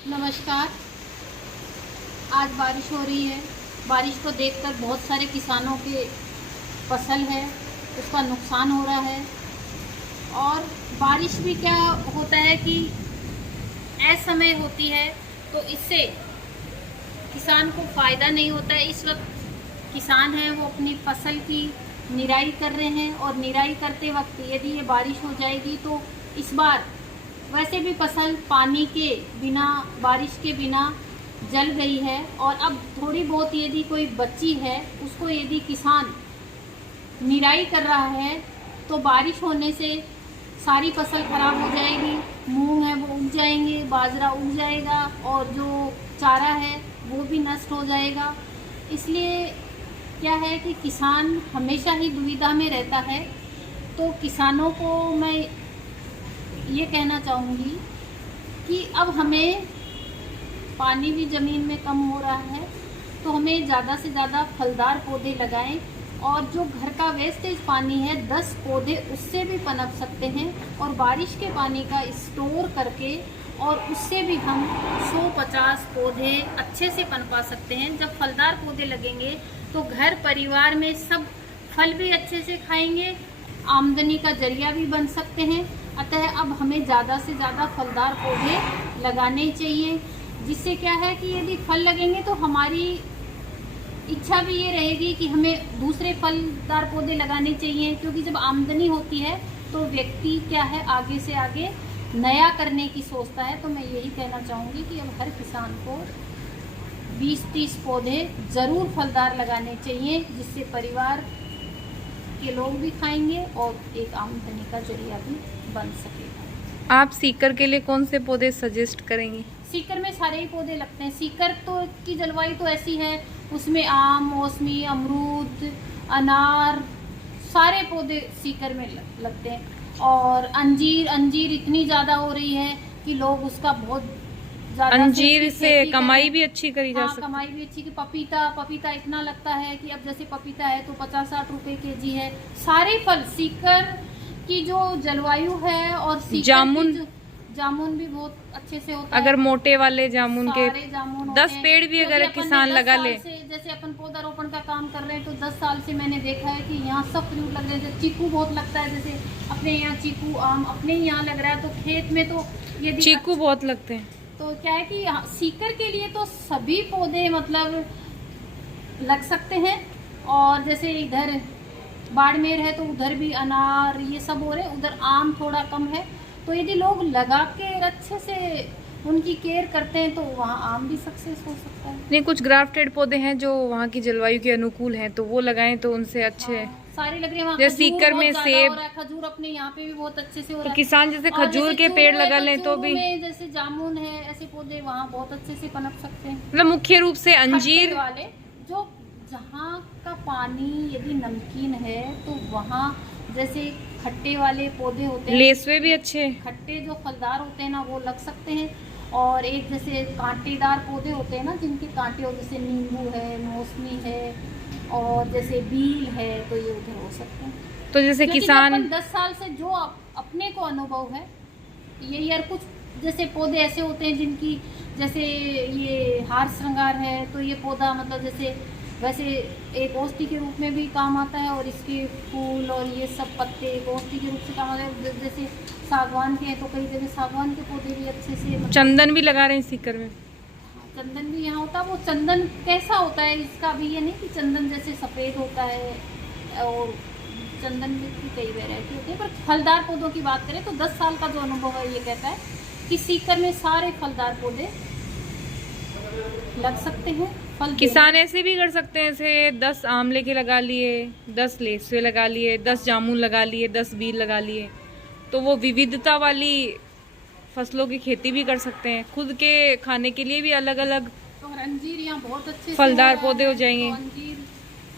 नमस्कार। आज बारिश हो रही है। बारिश को देखकर बहुत सारे किसानों के फसल है उसका नुकसान हो रहा है। और बारिश भी क्या होता है कि असमय होती है, तो इससे किसान को फ़ायदा नहीं होता है। इस वक्त किसान हैं वो अपनी फसल की निराई कर रहे हैं, और निराई करते वक्त यदि ये बारिश हो जाएगी तो इस बार वैसे भी फसल पानी के बिना, बारिश के बिना जल गई है। और अब थोड़ी बहुत यदि कोई बची है उसको यदि किसान निराई कर रहा है तो बारिश होने से सारी फसल खराब हो जाएगी। मूंग है वो उग जाएंगे, बाजरा उग जाएगा, और जो चारा है वो भी नष्ट हो जाएगा। इसलिए क्या है कि किसान हमेशा ही दुविधा में रहता है। तो किसानों को मैं ये कहना चाहूँगी कि अब हमें पानी भी ज़मीन में कम हो रहा है, तो हमें ज़्यादा से ज़्यादा फलदार पौधे लगाएं। और जो घर का वेस्टेज पानी है 10 पौधे उससे भी पनप सकते हैं, और बारिश के पानी का स्टोर करके और उससे भी हम 100-50 पौधे अच्छे से पनपा सकते हैं। जब फलदार पौधे लगेंगे तो घर परिवार में सब फल भी अच्छे से खाएंगे, आमदनी का जरिया भी बन सकते हैं। अतः अब हमें ज़्यादा से ज़्यादा फलदार पौधे लगाने चाहिए, जिससे क्या है कि यदि फल लगेंगे तो हमारी इच्छा भी ये रहेगी कि हमें दूसरे फलदार पौधे लगाने चाहिए। क्योंकि जब आमदनी होती है तो व्यक्ति क्या है आगे से आगे नया करने की सोचता है। तो मैं यही कहना चाहूँगी कि अब हर किसान को 20-30 पौधे ज़रूर फलदार लगाने चाहिए, जिससे परिवार के लोग भी खाएंगे और एक आमदनी का जरिया भी बन सकेगा। आप सीकर के लिए कौन से पौधे सजेस्ट करेंगी? सीकर में सारे ही पौधे लगते हैं। सीकर तो की जलवायु तो ऐसी है, उसमें आम, मौसमी, अमरूद, अनार सारे पौधे सीकर में लगते हैं। और अंजीर इतनी ज़्यादा हो रही है कि लोग उसका बहुत ज़्यादा अंजीर से कमाई भी अच्छी करी जा सकती है। कमाई भी अच्छी। कि पपीता इतना लगता है कि अब जैसे पपीता है तो 50-60 रुपए केजी है। सारे फल सीकर की जो जलवायु है, और जामुन भी बहुत अच्छे से होता है। अगर मोटे वाले जामुन के सारे जामुन 10 पेड़ भी अगर किसान लगा ले, जैसे अपन पौधारोपण का काम कर रहे हैं तो 10 साल से मैंने देखा है कि यहाँ सब फ्रूट लग रहे हैं। चीकू बहुत लगता है, जैसे अपने यहाँ चीकू, आम अपने यहाँ लग रहा है, तो खेत में तो ये चीकू बहुत लगते हैं। तो क्या है कि सीकर के लिए तो सभी पौधे मतलब लग सकते हैं। और जैसे इधर बाड़मेर है तो उधर भी अनार ये सब हो रहे हैं, उधर आम थोड़ा कम है। तो यदि लोग लगा के अच्छे से उनकी केयर करते हैं तो वहाँ आम भी सक्सेस हो सकता है। नहीं, कुछ ग्राफ्टेड पौधे हैं जो वहाँ की जलवायु के अनुकूल हैं, तो वो लगाएं तो उनसे अच्छे सारे लग रहे हैं। जैसे सीकर में सेब, खजूर अपने यहाँ पे भी बहुत अच्छे से हो तो रहा है। किसान जैसे खजूर के पेड़ लगा लें तो भी, जैसे जामुन है, ऐसे पौधे वहाँ बहुत अच्छे से पनप सकते हैं। मतलब मुख्य रूप से अंजीर वाले जो जहाँ का पानी यदि नमकीन है तो वहाँ जैसे खट्टे वाले पौधे होते हैं, लेसवे भी अच्छे, खट्टे जो फलदार होते हैं ना वो लग सकते हैं। और एक जैसे कांटेदार पौधे होते हैं ना, जिनके कांटे हो, जैसे नींबू है, मौसमी है, और जैसे बील है, तो ये उधर हो सकते हैं। तो जैसे किसान 10 साल से जो अपने को अनुभव है यही। यार कुछ जैसे पौधे ऐसे होते हैं जिनकी, जैसे ये हार श्रृंगार है, तो ये पौधा मतलब जैसे वैसे एक औषधि के रूप में भी काम आता है, और इसके फूल और ये सब पत्ते एक औषधि के रूप से काम आते हैं। जैसे सागवान के हैं तो कई जगह सागवान के पौधे भी अच्छे से मतलब चंदन भी लगा रहे हैं सीकर में। चंदन भी यहाँ होता है। वो चंदन कैसा होता है इसका भी ये नहीं कि चंदन जैसे सफ़ेद होता है, और चंदन में भी कई वैरायटी होती है। पर फलदार पौधों की बात करें तो 10 साल का जो अनुभव है ये कहता है कि सीकर में सारे फलदार पौधे लग सकते हैं। किसान ऐसे भी कर सकते हैं, जैसे 10 आमले के लगा लिए, 10 लेसवे लगा लिए, 10 जामुन लगा लिए, 10 बील लगा लिए, तो वो विविधता वाली फसलों की खेती भी कर सकते हैं। खुद के खाने के लिए भी अलग अलग और अंजीर यहाँ बहुत अच्छे फलदार पौधे हो जाएंगे। तो अंजीर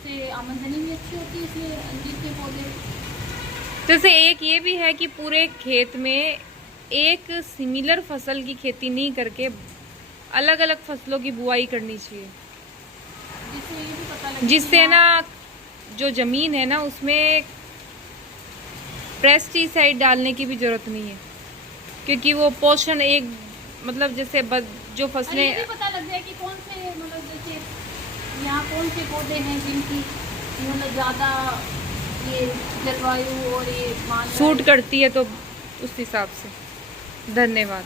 से आमदनी भी अच्छी होती है, इसलिए अंजीर के पौधे। जैसे एक ये भी है कि पूरे खेत में एक सिमिलर फसल की खेती नहीं करके अलग अलग फसलों की बुआई करनी चाहिए, जिससे ना जो जमीन है ना उसमें पेस्टिसाइड डालने की भी जरूरत नहीं है, क्योंकि वो पोषण एक मतलब जैसे जो और ये फसलें भी पता लग जाए कि कौन से मतलब जैसे यहाँ कौन से पौधे हैं जिनकी मतलब ज़्यादा ये जलवायु और ये मान सूट करती है, तो उस हिसाब से। धन्यवाद।